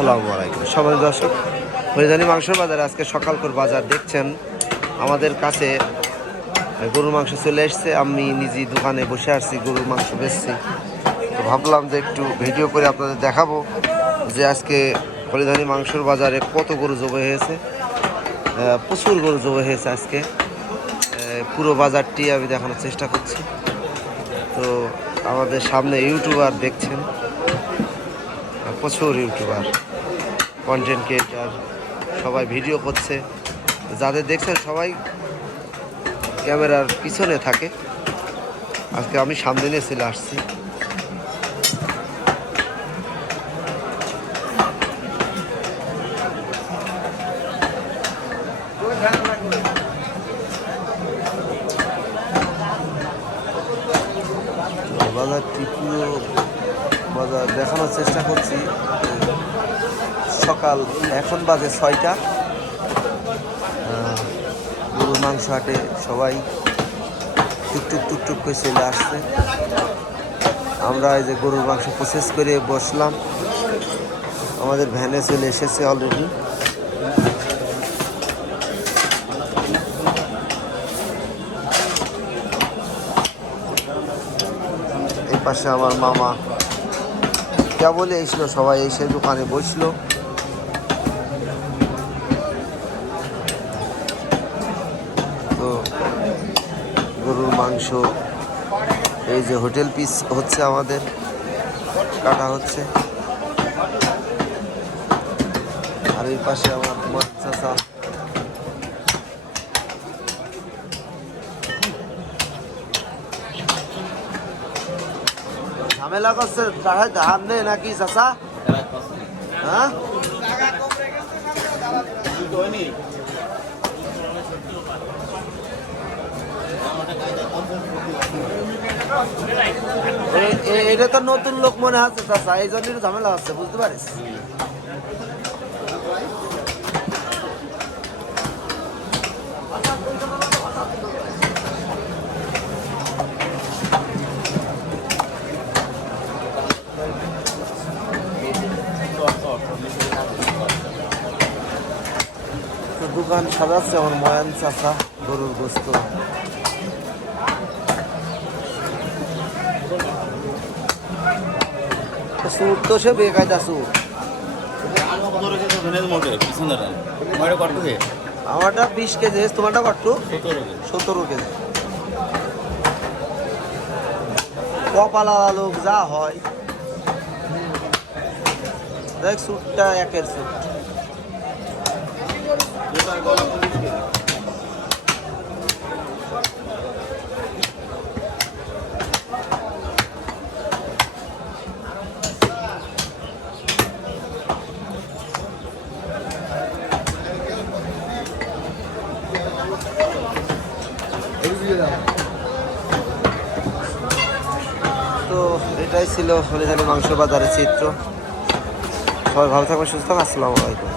আসসালামু আলাইকুম সবাই দর্শক, হরিধানী মাংসের বাজারে আজকে সকালকর বাজার দেখছেন। আমাদের কাছে গরুর মাংস চলে এসছে। আমি নিজেই দোকানে বসে আসছি, গরুর মাংস বেচছি। তো ভাবলাম যে একটু ভিডিও করে আপনাদের দেখাবো যে আজকে হরিধানী মাংসের বাজারে কত গরু জবাই হয়েছে। প্রচুর গরু জবাই হয়েছে আজকে। পুরো বাজারটি আমি দেখানোর চেষ্টা করছি। তো আমাদের সামনে ইউটিউবার দেখছেন, প্রচুর ইউটিউবার, কন্টেন্ট ক্রিয়েটার সবাই ভিডিও করছে। যাদের দেখছেন সবাই ক্যামেরার পিছনে থাকে। আজকে আমি সামনে নিয়ে চলে আসছি। বাজারটি পুরো বাজার দেখানোর চেষ্টা করছি। সকাল এখন বাজে 6টা। গরুর মাংস হাটে সবাই টুকটুক টুকটুক করে চলে আসছে। আমরা এই যে গরুর মাংস প্রসেস করে বসলাম, আমাদের ভ্যানে চলে এসেছে অলরেডি। এই পাশে আমার মামা কেবলই এসলো, সবাই এসে দোকানে বসলো। তো গরুর মাংস এই যে হোটেল পিস হচ্ছে, আমাদের কাটা হচ্ছে। আর এই পাশে আমার চাচা ঝামেলা করছে, ধার নেই নাকি চাচা? হ্যাঁ, এটা তো নতুন লোক মনে হচ্ছে চাচা, এই জন্য ঝামেলা হচ্ছে, বুঝতে পারিস? দোকান সাজাচ্ছে আমার ময়ান চাচা, গরুর গোস্ত। সুট তো সে বেকায়দা সুট। আমারটা 20 কেজি, তোমারটা কত? 17 কেজি। কপালা লোক যা হয়, দেখ সুটটা একের সুট। তো এটাই ছিল হরিধানী মাংস বাজারের চিত্র। সবাই ভালো থাকবেন, সুস্থ থাকবেন। আসসালামু আলাইকুম।